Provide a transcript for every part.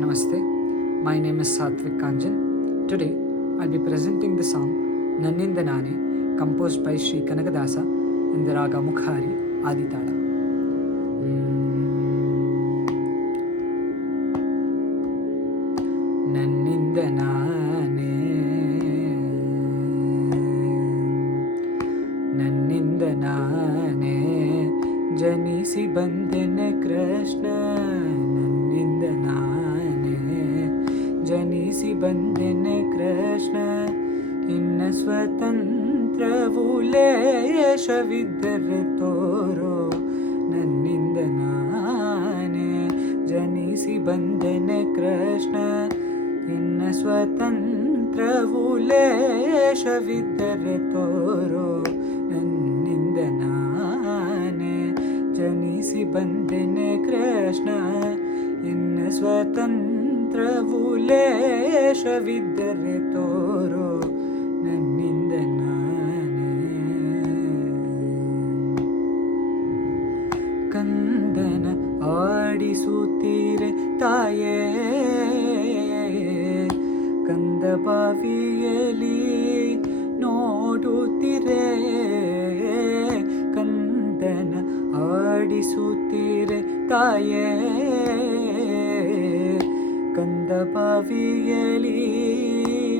Namaste, my name is Satvik Kanjan. Today, I'll be presenting the song Nanninda Nane, composed by Sri Kanakadasa in the Raga Mukhari Aditala. Nanninda Nane, Nanninda Nane, ಜನಿಸಿ ಬಂದೆನೆ Krishna ನನ್ನಿಂದ ನಾನೇ ಜನಿಸಿ ಬಂದೆನೆ ಕೃಷ್ಣ ಇನ್ನ ಸ್ವತಂತ್ರವು ಲೇಷವಿದ್ದರೆ ತೋರೋ ನನ್ನಿಂದ ನಾನೇ ಜನಿಸಿ ಬಂದೆನೆ ಕೃಷ್ಣ ಇನ್ನ ಸ್ವತಂತ್ರವು ಲೇಷವಿದ್ದರೆ ತೋರೋ ನನ್ನಿಂದ ನಾನೇ ಜನಿಸಿ ಬಂದೆನೆ ಕೃಷ್ಣ ಇನ್ನ ಸ್ವತಂತ್ರವು ಲೇಷವಿದ್ದರೆ ತೋರೋ ನನ್ನಿಂದ ನಾನೇ ಕಂದನ ಆಡಿಸುತ್ತೀರೆ ತಾಯೇ ಕಂದ ಬಾವಿಯಲಿ ನೋಡುತ್ತೀರೆ ಕಂದನ ಆಡಿಸುತ್ತೀರೆ ತಾಯೇ ಕಂದ ಬಾವಿಯಲಿ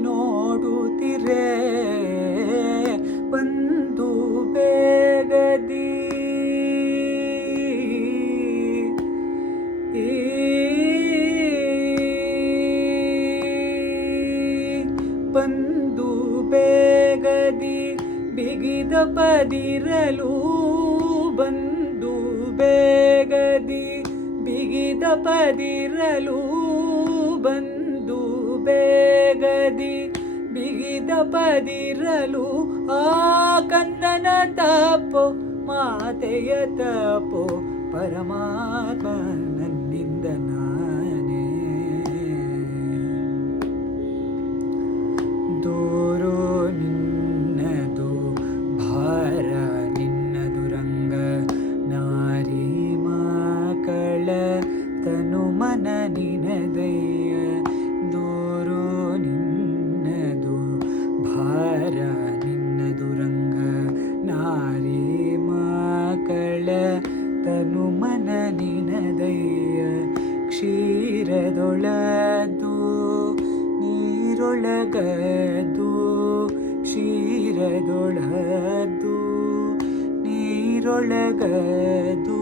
ನೋಡುತ್ತೀರೆ ಬಂದು ಬೇಗದಿ ಬಂದು ಬೇಗದಿ ಬಿಗಿದ ಪದಿರಲು ಬಂದು ಬೇಗದಿ ಬಿಗಿದ ಪದಿರಲು ಬಂದು ಬೇಗದಿ ಬಿಗಿದ ಪದಿರಲು ಆ ಕಂದನ ತಪೋ ಮಾತೆಯ ತಪೋ ಪರಮಾತ್ಮ ನನ್ನಿಂದ ನಾನೇ ದೂರೋ ನಿನ್ನದು ಭಾರ ನಿನ್ನದು ರಂಗ ನಾರಿ ಮಕ್ಕಳ ತನು ಮನ ನಿನದಯ್ಯ ದೂರೋ ನಿನ್ನದು ಭಾರ ನಿನ್ನದು ರಂಗ ನಾರಿ ಮಕ್ಕಳ ತನು ಮನ ನಿನದಯ್ಯ ಕ್ಷೀರದೊಳದು ನೀರೊಳಗದು ಕ್ಷೀರದೊಳದು ನೀರೊಳಗದು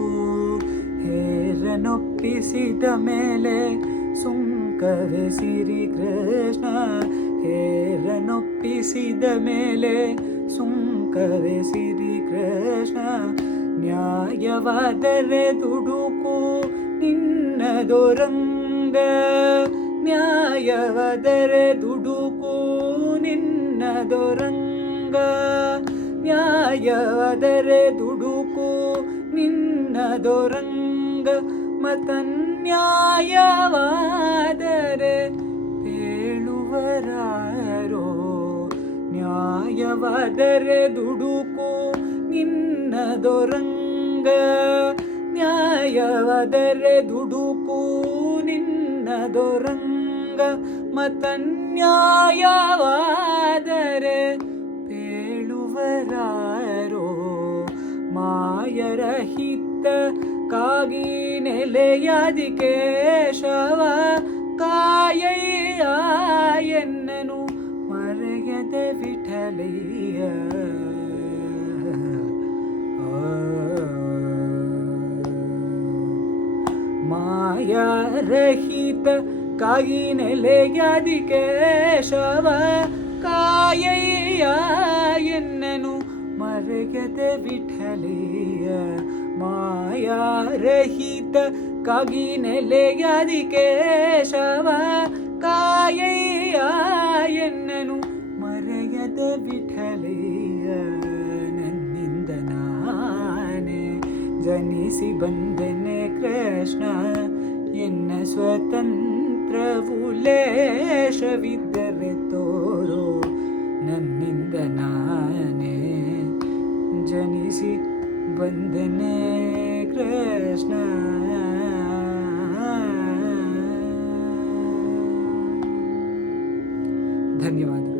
ಹೇರನೊಪ್ಪಿಸಿದ ಮೇಲೆ ಸುಂಕವೇ ಸಿರಿ ಕೃಷ್ಣ ಹೇರನೊಪ್ಪಿಸಿದ ಮೇಲೆ ಸುಂಕವೇ ಸಿರಿ ಕೃಷ್ಣ ನ್ಯಾಯವಾದರೆ ದುಡುಕು ನಿನ್ನದೊರಂಗ ನ್ಯಾಯವಾದರೆ ದುಡುಕು ನಿನ್ನದೊರಂಗ ನ್ಯಾಯವಾದರೆ ದುಡುಕು ನಿನ್ನದೊರಂಗ ಮತನ್ಯಾಯವಾದರೆ ಹೇಳುವರಾರೋ ನ್ಯಾಯವಾದರೆ ದುಡುಕು ನಿನ್ನದೊರಂಗ ನ್ಯಾಯವಾದರೆ ದುಡುಕು ನಿನ್ನದೊರಂಗ ಮತನ್ಯಾಯವಾದರೆ ಪೇಳುವರಾರೋ ಮಾಯರಹಿತ ಕಾಗಿ ನೆಲೆಯಾದಿ ಕೇಶವ ಕಾಯಯ್ಯ ಎನ್ನನು ಮರೆಯದೆ ವಿಠಲಯ್ಯ ಮಾಯಾರಹಿತ ಕಾಗಿ ನೆಲೆಯಾದಿ ಕೇಶವ ಕಾಯಯ್ಯ ಎನ್ನನು ಮರೆಯದೆ ವಿಠಲಯ್ಯ ಮಾಯಾರಹಿತ ಕಾಗಿ ನೆಲೆಯಾದಿ ಕೇಶವ ಕಾಯಯ್ಯ ಎನ್ನನು ಮರೆಯದೆ ವಿಠಲಯ್ಯ ನನ್ನಿಂದ ನಾನೇ ಜನಿಸಿ ಬಂದೆನೆ ಕೃಷ್ಣ ಎನ್ನ ಸ್ವತಂತ್ರವು ಲೇಷವಿದ್ದರೆ ತೋರೋ ನನ್ನಿಂದ ನಾನೇ ಜನಿಸಿ ಬಂದೆನೆ ಕೃಷ್ಣ. ಧನ್ಯವಾದಗಳು.